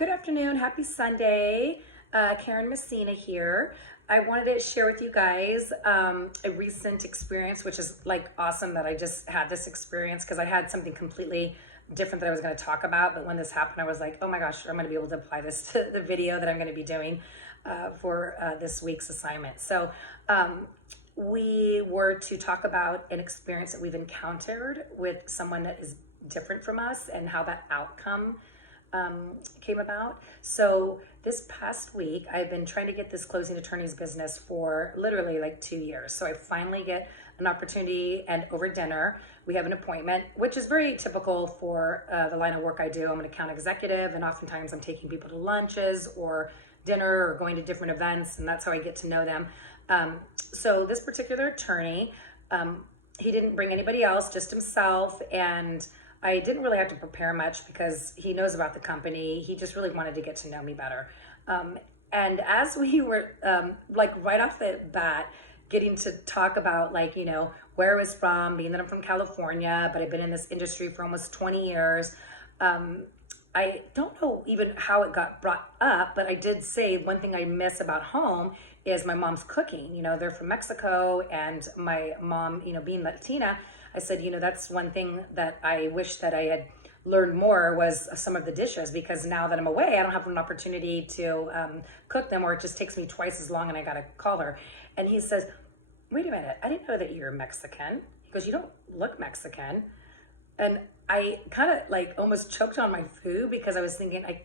Good afternoon, happy Sunday. Caren Messina here. I wanted to share with you guys a recent experience, which is like awesome that I just had this experience because I had something completely different that I was going to talk about. But when this happened, I was like, oh my gosh, I'm going to be able to apply this to the video that I'm going to be doing for this week's assignment. So we were to talk about an experience that we've encountered with someone that is different from us and how that outcome came about. So this past week, I've been trying to get this closing attorney's business for literally like 2 years. So I finally get an opportunity, and over dinner, we have an appointment, which is very typical for the line of work I do. I'm an account executive, and oftentimes I'm taking people to lunches or dinner or going to different events, and that's how I get to know them. So this particular attorney, he didn't bring anybody else, just himself, and I didn't really have to prepare much because he knows about the company. He just really wanted to get to know me better. And as we were like right off the bat, getting to talk about like, you know, where I was from, being that I'm from California, but I've been in this industry for almost 20 years. I don't know even how it got brought up, but I did say one thing I miss about home is my mom's cooking. You know, they're from Mexico, and my mom, you know, being Latina, I said, you know, that's one thing that I wish that I had learned more was some of the dishes, because now that I'm away, I don't have an opportunity to cook them, or it just takes me twice as long and I got to call her. And he says, wait a minute, I didn't know that you're Mexican. He goes, you don't look Mexican. And I kind of like almost choked on my food because I was thinking, I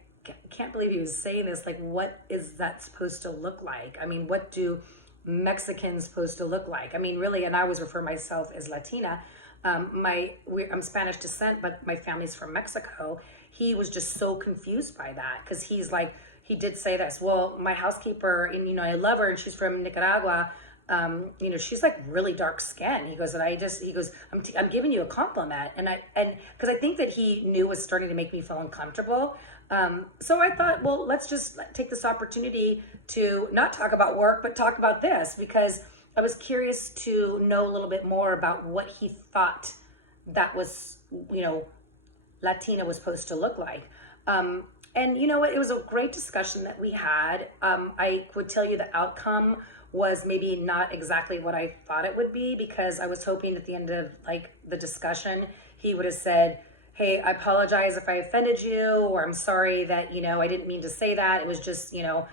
can't believe he was saying this. Like, what is that supposed to look like? I mean, what do Mexicans supposed to look like? I mean, really, and I always refer myself as Latina. I'm Spanish descent, but my family's from Mexico. He was just so confused by that because he's like, he did say this. Well, my housekeeper, and you know, I love her, and she's from Nicaragua. You know, she's like really dark skin. He goes, and he goes, I'm giving you a compliment, and because I think that he knew was starting to make me feel uncomfortable. So I thought, well, let's just take this opportunity to not talk about work, but talk about this, because I was curious to know a little bit more about what he thought that was, you know, Latina was supposed to look like. And you know what, it was a great discussion that we had. I would tell you the outcome was maybe not exactly what I thought it would be, because I was hoping at the end of like the discussion, he would have said, hey, I apologize if I offended you, or I'm sorry that, you know, I didn't mean to say that. It was just, you know,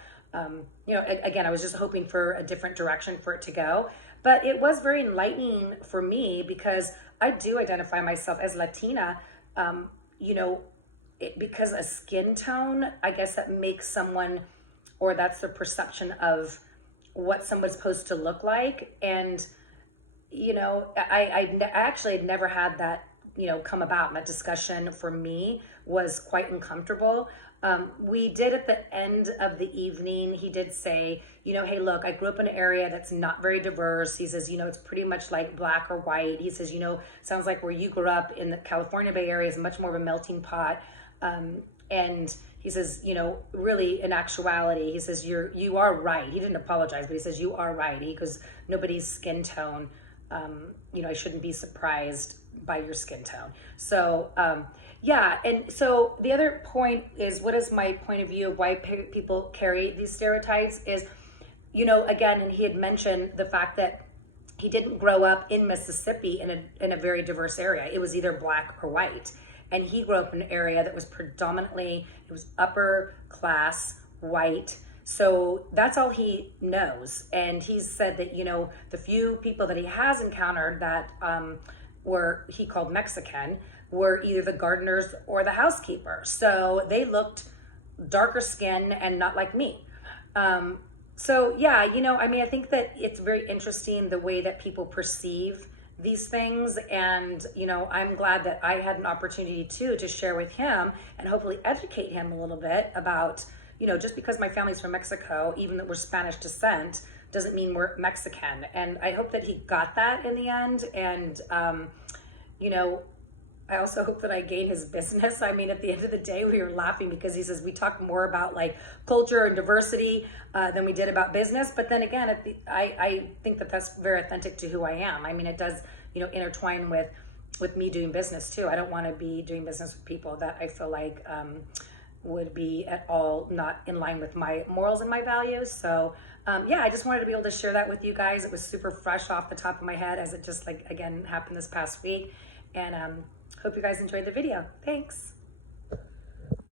again, I was just hoping for a different direction for it to go. But it was very enlightening for me because I do identify myself as Latina, you know, because a skin tone, I guess that makes someone, or that's the perception of what someone's supposed to look like. And, you know, I actually had never had that, you know, come about. And that discussion for me was quite uncomfortable. We did at the end of the evening, he did say, you know, hey, look, I grew up in an area that's not very diverse. He says, you know, it's pretty much like black or white. He says, you know, sounds like where you grew up in the California Bay Area is much more of a melting pot. And he says, you know, really in actuality, he says, you are right. He didn't apologize, but he says, you are right. He goes, nobody's skin tone, you know, I shouldn't be surprised by your skin tone. So, yeah. And so the other point is, what is my point of view of why people carry these stereotypes is, you know, again, and he had mentioned the fact that he didn't grow up in Mississippi in a very diverse area. It was either black or white. And he grew up in an area that was predominantly, it was upper class, white. So that's all he knows. And he's said that, you know, the few people that he has encountered that were, he called Mexican, were either the gardeners or the housekeeper. So they looked darker skin and not like me. So yeah, you know, I mean, I think that it's very interesting the way that people perceive these things. And, you know, I'm glad that I had an opportunity too to share with him and hopefully educate him a little bit about, you know, just because my family's from Mexico, even that we're Spanish descent, doesn't mean we're Mexican. And I hope that he got that in the end. And, you know, I also hope that I gain his business. I mean, at the end of the day, we were laughing because he says we talk more about like culture and diversity than we did about business. But then again, I think that that's very authentic to who I am. I mean, it does, you know, intertwine with me doing business too. I don't want to be doing business with people that I feel like would be at all not in line with my morals and my values. So yeah, I just wanted to be able to share that with you guys. It was super fresh off the top of my head, as it just, like, again, happened this past week. And hope you guys enjoyed the video. Thanks.